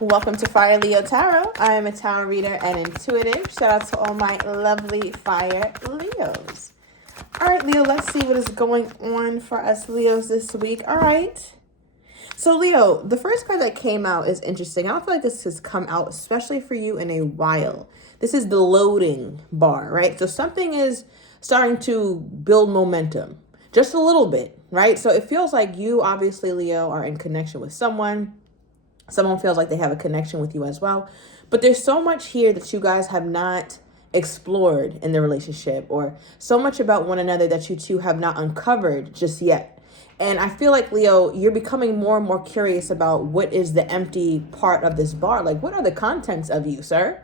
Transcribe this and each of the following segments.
Welcome to Fire Leo Tarot. I am a tarot reader and intuitive. Shout out to all my lovely fire Leos. All right, Leo, let's see what is going on for us Leos this week. All right. So, Leo, the first card that came out is interesting. I don't feel like this has come out, especially for you, in a while. This is the loading bar, right? So something is starting to build momentum, just a little bit, right? So it feels like you, obviously, Leo, are in connection with someone. Someone feels like they have a connection with you as well. But there's so much here that you guys have not explored in the relationship, or so much about one another that you two have not uncovered just yet. And I feel like, Leo, you're becoming more and more curious about what is the empty part of this bar. Like, what are the contents of you, sir?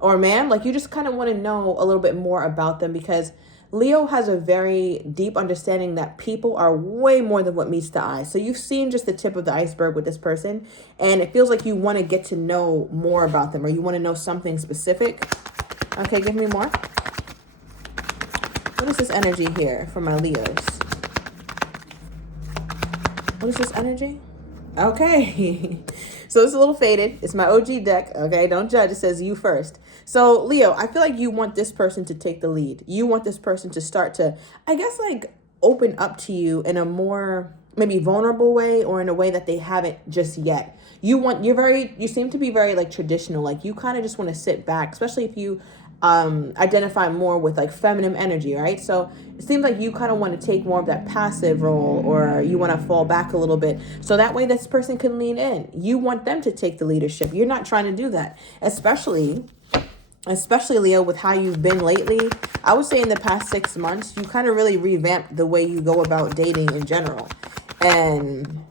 Or ma'am? Like, you just kind of want to know a little bit more about them, because Leo has a very deep understanding that people are way more than what meets the eye. So you've seen just the tip of the iceberg with this person, and it feels like you want to get to know more about them, or you want to know something specific. Okay, give me more. What is this energy here for my Leos? What is this energy? Okay. So it's a little faded. It's my OG deck. Okay, don't judge. It says you first. So, Leo, I feel like you want this person to take the lead. You want this person to start to, I guess, like, open up to you in a more maybe vulnerable way, or in a way that they haven't just yet. You seem to be very, like, traditional. Like, you kind of just want to sit back, especially if you identify more with, like, feminine energy, right? So it seems like you kind of want to take more of that passive role, or you want to fall back a little bit, so that way this person can lean in. You want them to take the leadership. You're not trying to do that, especially Leo, with how you've been lately. I would say in the past 6 months, you kind of really revamped the way you go about dating in general. And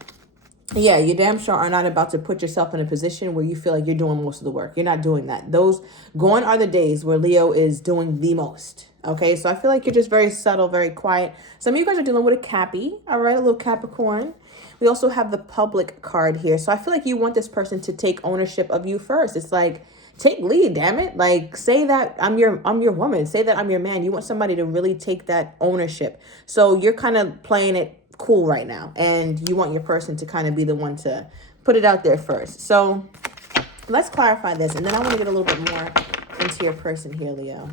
yeah, you damn sure are not about to put yourself in a position where you feel like you're doing most of the work. You're not doing that. Those gone are the days where Leo is doing the most. Okay, so I feel like you're just very subtle, very quiet. Some of you guys are dealing with a Cappy, all right, a little Capricorn. We also have the public card here. So I feel like you want this person to take ownership of you first. It's like, take lead, damn it. Like, say that I'm your woman. Say that I'm your man. You want somebody to really take that ownership. So you're kind of playing it cool right now, and you want your person to kind of be the one to put it out there first. So let's clarify this, and then I want to get a little bit more into your person here, Leo.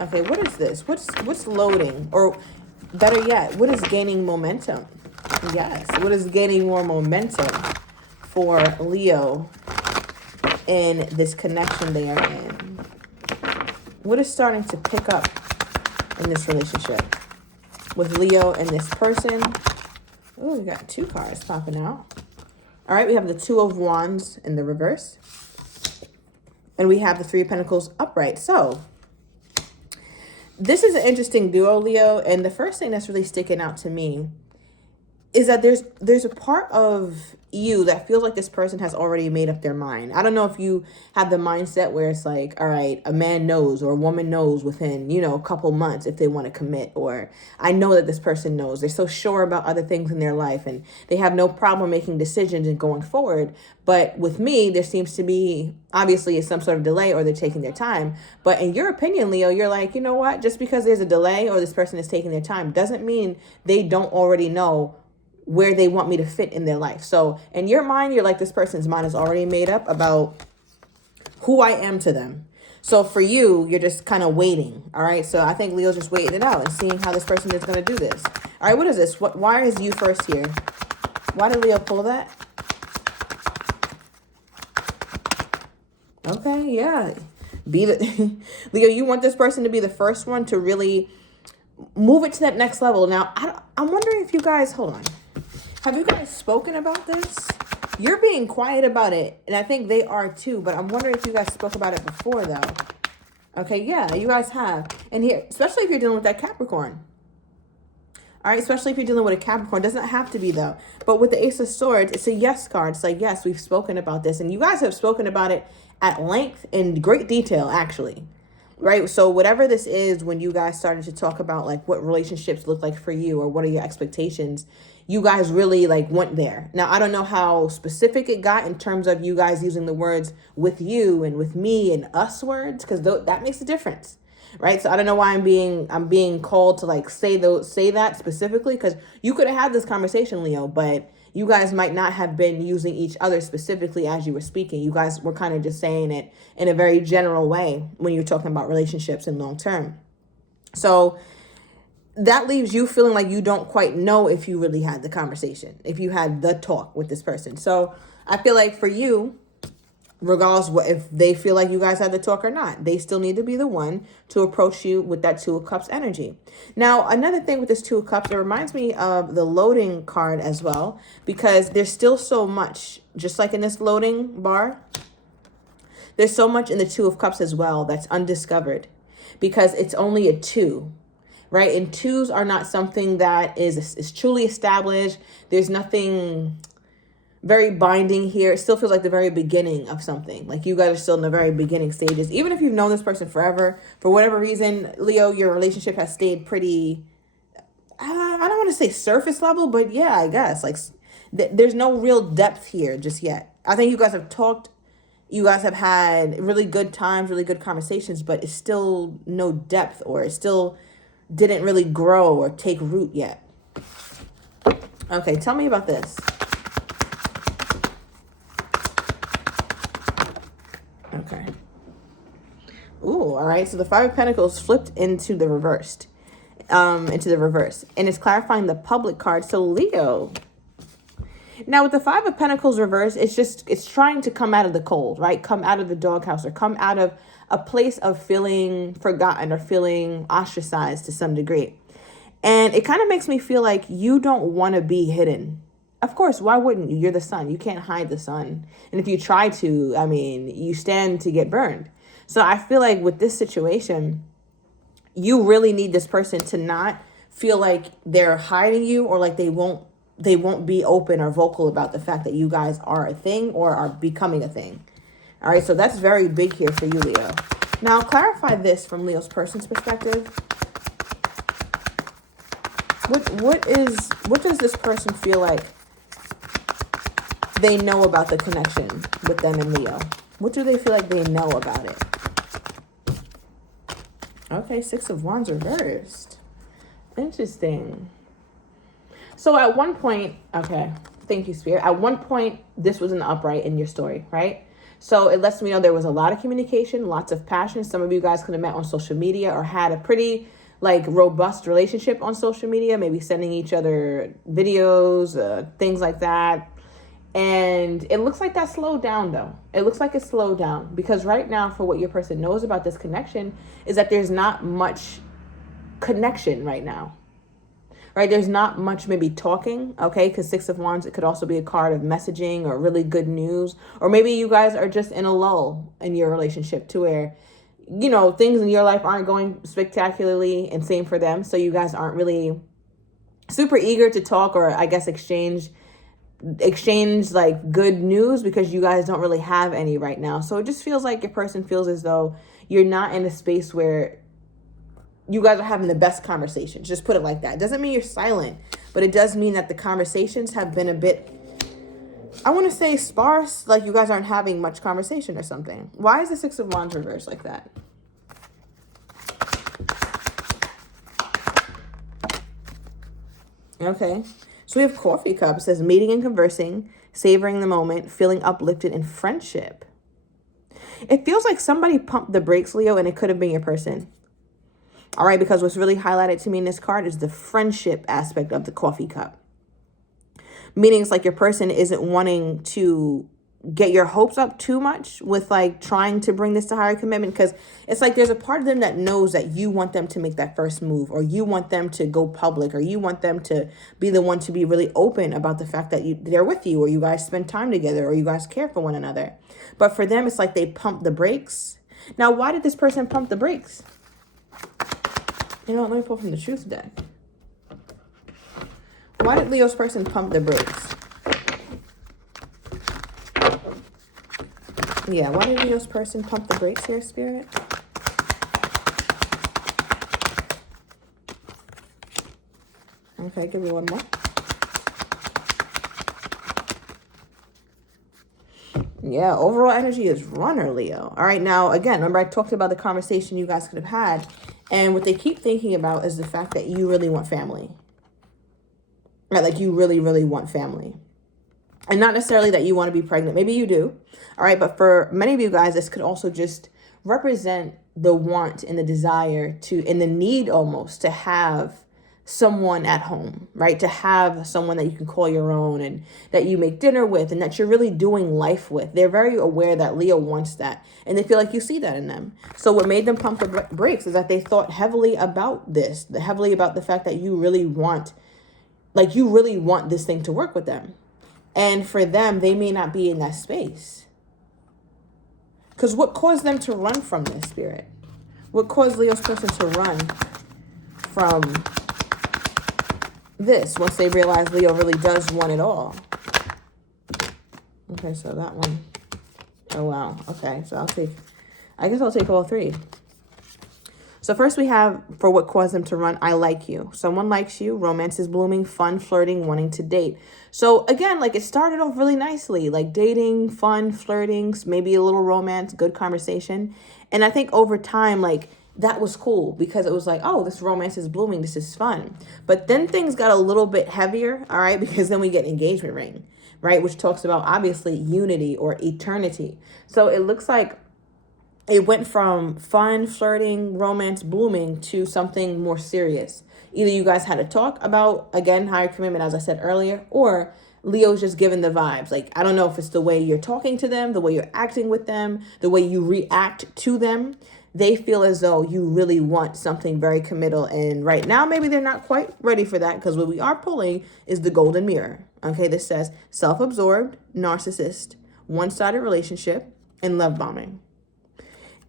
Okay, what is this? What's loading? Or better yet, what is gaining momentum? Yes, what is gaining more momentum for Leo in this connection they are in? What is starting to pick up in this relationship with Leo and this person? Oh, we got 2 cards popping out. All right, we have the 2 of Wands in the reverse, and we have the 3 of Pentacles upright. So this is an interesting duo, Leo, and the first thing that's really sticking out to me is that there's a part of you that feels like this person has already made up their mind. I don't know if you have the mindset where it's like, all right, a man knows or a woman knows within, a couple months if they want to commit, or I know that this person knows. They're so sure about other things in their life, and they have no problem making decisions and going forward. But with me, there seems to be, obviously, some sort of delay, or they're taking their time. But in your opinion, Leo, you're like, you know what? Just because there's a delay or this person is taking their time doesn't mean they don't already know where they want me to fit in their life. So in your mind, you're like, this person's mind is already made up about who I am to them. So for you, you're just kind of waiting. All right. So I think Leo's just waiting it out and seeing how this person is going to do this. All right. What is this? Why is you first here? Why did Leo pull that? Okay. Yeah. Leo, you want this person to be the first one to really move it to that next level. Now, I'm wondering if you guys, hold on. Have you guys spoken about this? You're being quiet about it, and I think they are too, but I'm wondering if you guys spoke about it before, though. Okay, yeah, you guys have. And here, especially if you're dealing with that Capricorn. All right, especially if you're dealing with a Capricorn. Doesn't have to be, though. But with the Ace of Swords, it's a yes card. It's like, yes, we've spoken about this. And you guys have spoken about it at length, in great detail, actually. Right? So whatever this is, when you guys started to talk about, like, what relationships look like for you, or what are your expectations, you guys really, like, went there. Now, I don't know how specific it got in terms of you guys using the words with you and with me and us words, because that makes a difference. Right? So I don't know why I'm being called to, like, say that specifically, because you could have had this conversation, Leo, but you guys might not have been using each other specifically as you were speaking. You guys were kind of just saying it in a very general way when you're talking about relationships and long term. So that leaves you feeling like you don't quite know if you really had the conversation, if you had the talk with this person. So I feel like for you, regardless if they feel like you guys had the talk or not, they still need to be the one to approach you with that Two of Cups energy. Now, another thing with this Two of Cups, it reminds me of the loading card as well, because there's still so much, just like in this loading bar, there's so much in the Two of Cups as well that's undiscovered, because it's only a two, right? And twos are not something that is truly established. There's nothing very binding here. It still feels like the very beginning of something. Like you guys are still in the very beginning stages. Even if you've known this person forever, for whatever reason, Leo, your relationship has stayed pretty, I don't want to say surface level, but yeah, I guess. Like there's no real depth here just yet. I think you guys have talked, you guys have had really good times, really good conversations, but it's still no depth, or it still didn't really grow or take root yet. Okay, tell me about this. Okay. Ooh, all right. So the Five of Pentacles flipped into the reversed, and it's clarifying the public card. So Leo. Now with the Five of Pentacles reversed, it's trying to come out of the cold, right? Come out of the doghouse, or come out of a place of feeling forgotten or feeling ostracized to some degree. And it kind of makes me feel like you don't want to be hidden. Of course, why wouldn't you? You're the sun. You can't hide the sun. And if you try to, I mean, you stand to get burned. So I feel like with this situation, you really need this person to not feel like they're hiding you, or like they won't be open or vocal about the fact that you guys are a thing or are becoming a thing. All right, so that's very big here for you, Leo. Now, clarify this from Leo's person's perspective. What does this person feel like they know about the connection with them and Leo? What do they feel like they know about it? Okay, Six of Wands reversed. Interesting. So at one point, okay, thank you, Spirit. At one point, this was an upright in your story, right? So it lets me know there was a lot of communication, lots of passion. Some of you guys could have met on social media or had a pretty robust relationship on social media, maybe sending each other videos, things like that. And it looks like that slowed down, though. It looks like it slowed down, because right now, for what your person knows about this connection is that there's not much connection right now. Right? There's not much maybe talking, okay? Because Six of Wands, it could also be a card of messaging or really good news. Or maybe you guys are just in a lull in your relationship to where, things in your life aren't going spectacularly, and same for them. So you guys aren't really super eager to talk, or I guess exchange like good news, because you guys don't really have any right now. So it just feels like your person feels as though you're not in a space where you guys are having the best conversations. Just put it like that. It doesn't mean you're silent, but it does mean that the conversations have been a bit, I want to say, sparse, like you guys aren't having much conversation or something. Why is the Six of Wands reversed like that? Okay. So we have Coffee Cup. It says meeting and conversing, savoring the moment, feeling uplifted in friendship. It feels like somebody pumped the brakes, Leo, and it could have been your person. All right, because what's really highlighted to me in this card is the friendship aspect of the Coffee Cup. Meaning it's like your person isn't wanting to get your hopes up too much with trying to bring this to higher commitment, because it's like there's a part of them that knows that you want them to make that first move, or you want them to go public, or you want them to be the one to be really open about the fact that they're with you, or you guys spend time together, or you guys care for one another. But for them, it's like they pump the brakes. Now, why did this person pump the brakes? Let me pull from the Truth deck. Why did Leo's person pump the brakes? Yeah, why did Leo's person pump the brakes here, Spirit? Okay, give me one more. Yeah, overall energy is runner, Leo. All right, now, again, remember I talked about the conversation you guys could have had. And what they keep thinking about is the fact that you really want family. Right, like you really, really want family. And not necessarily that you want to be pregnant. Maybe you do. All right. But for many of you guys, this could also just represent the want and the desire to, and the need almost to have someone at home, right? To have someone that you can call your own and that you make dinner with and that you're really doing life with. They're very aware that Leo wants that, and they feel like you see that in them. So what made them pump the brakes is that they thought heavily about this, heavily about the fact that you really want this thing to work with them. And for them, they may not be in that space. Because what caused them to run from this, Spirit? What caused Leo's person to run from this once they realize Leo really does want it all? Okay, so that one. Oh, wow. Okay, so I guess I'll take all three. So first we have, for what caused them to run, I like you. Someone likes you, romance is blooming, fun, flirting, wanting to date. So again, like it started off really nicely, like dating, fun, flirting, maybe a little romance, good conversation. And I think over time, like that was cool because it was like, oh, this romance is blooming, this is fun. But then things got a little bit heavier, all right, because then we get engagement ring, right, which talks about obviously unity or eternity. So it looks like it went from fun, flirting, romance, blooming to something more serious. Either you guys had to talk about, again, higher commitment, as I said earlier, or Leo's just giving the vibes. Like, I don't know if it's the way you're talking to them, the way you're acting with them, the way you react to them. They feel as though you really want something very committal. And right now, maybe they're not quite ready for that because what we are pulling is the golden mirror. Okay, this says self-absorbed, narcissist, one-sided relationship, and love bombing.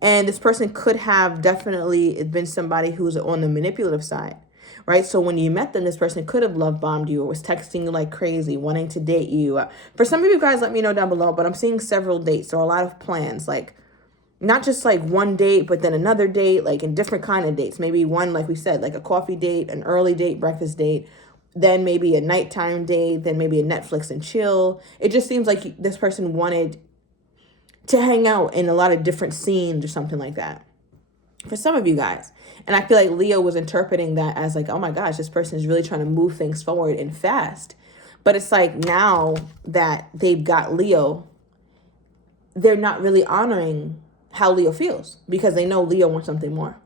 And this person could have definitely been somebody who's on the manipulative side, right? So when you met them, this person could have love bombed you or was texting you like crazy, wanting to date you. For some of you guys, let me know down below, but I'm seeing several dates or a lot of plans, like not just like one date, but then another date, like in different kind of dates. Maybe one, like we said, like a coffee date, an early date, breakfast date, then maybe a nighttime date, then maybe a Netflix and chill. It just seems like this person wanted to hang out in a lot of different scenes or something like that for some of you guys. And I feel like Leo was interpreting that as like, oh my gosh, this person is really trying to move things forward and fast. But it's like now that they've got Leo, they're not really honoring how Leo feels because they know Leo wants something more.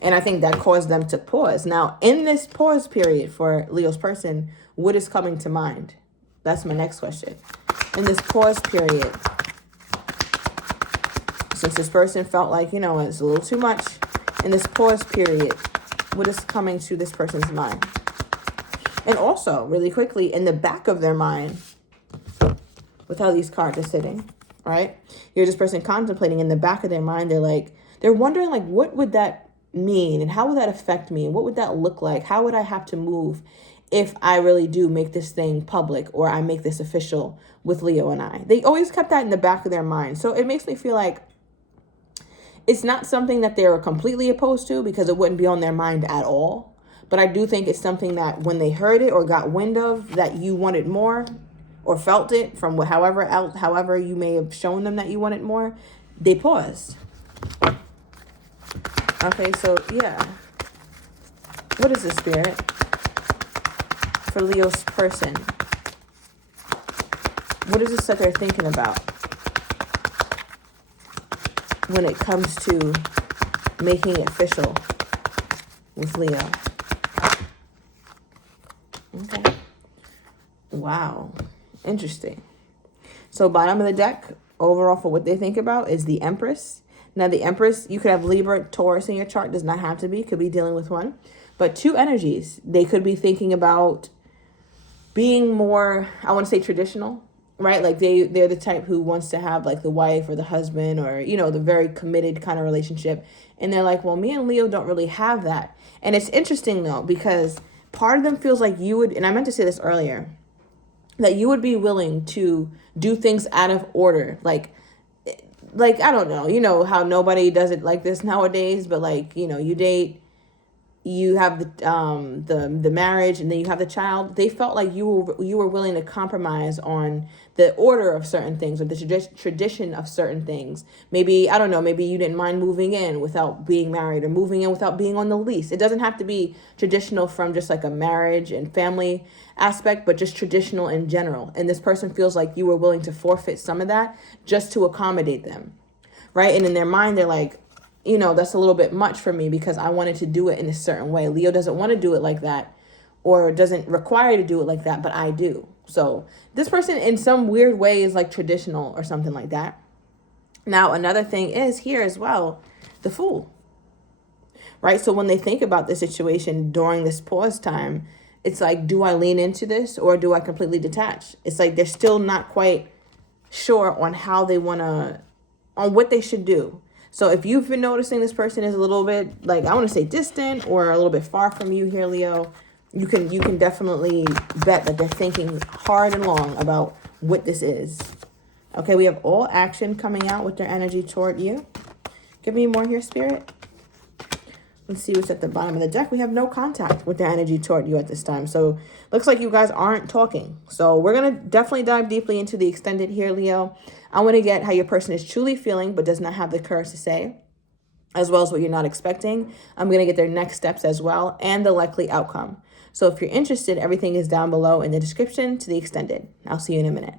And I think that caused them to pause. Now, in this pause period for Leo's person, what is coming to mind? That's my next question. In this pause period, since this person felt like, you know, it's a little too much, in this pause period, what is coming to this person's mind? And also, really quickly, in the back of their mind, with how these cards are sitting, right? You're this person contemplating in the back of their mind, they're wondering, like, what would that mean? And how would that affect me? And what would that look like? How would I have to move if I really do make this thing public or I make this official with Leo and I? They always kept that in the back of their mind. So it makes me feel like it's not something that they're completely opposed to because it wouldn't be on their mind at all. But I do think it's something that when they heard it or got wind of that you wanted more or felt it from however you may have shown them that you wanted more, they paused. Okay, so yeah. What is the spirit for Leo's person? What is this that they're thinking about when it comes to making it official with Leo? Okay. Wow. Interesting. So bottom of the deck, overall for what they think about is the Empress. Now the Empress, you could have Libra, Taurus in your chart. Does not have to be. Could be dealing with one. But two energies. They could be thinking about being more, I want to say traditional, right? Like they're the type who wants to have like the wife or the husband or, you know, the very committed kind of relationship. And they're like, well, me and Leo don't really have that. And it's interesting though, because part of them feels like you would, and I meant to say this earlier, that you would be willing to do things out of order. Like, I don't know, you know how nobody does it like this nowadays, but like, you know, you date you have the marriage, and then you have the child. They felt like you were willing to compromise on the order of certain things, or the tradition of certain things. Maybe, I don't know, maybe you didn't mind moving in without being married, or moving in without being on the lease. It doesn't have to be traditional from just like a marriage and family aspect, but just traditional in general. And this person feels like you were willing to forfeit some of that just to accommodate them, right? And in their mind, they're like, that's a little bit much for me because I wanted to do it in a certain way. Leo doesn't want to do it like that, or doesn't require to do it like that, but I do. So this person in some weird way is like traditional or something like that. Now, another thing is here as well, the Fool, right? So when they think about the situation during this pause time, it's like, do I lean into this or do I completely detach? It's like they're still not quite sure on how they want to, on what they should do. So if you've been noticing this person is a little bit, like, I want to say distant or a little bit far from you here, Leo, you can definitely bet that they're thinking hard and long about what this is. Okay, we have all action coming out with their energy toward you. Give me more here, Spirit. Let's see what's at the bottom of the deck. We have no contact with their energy toward you at this time. So looks like you guys aren't talking. So we're going to definitely dive deeply into the extended here, Leo. I want to get how your person is truly feeling but does not have the courage to say, as well as what you're not expecting. I'm going to get their next steps as well, and the likely outcome. So if you're interested, everything is down below in the description to the extended. I'll see you in a minute.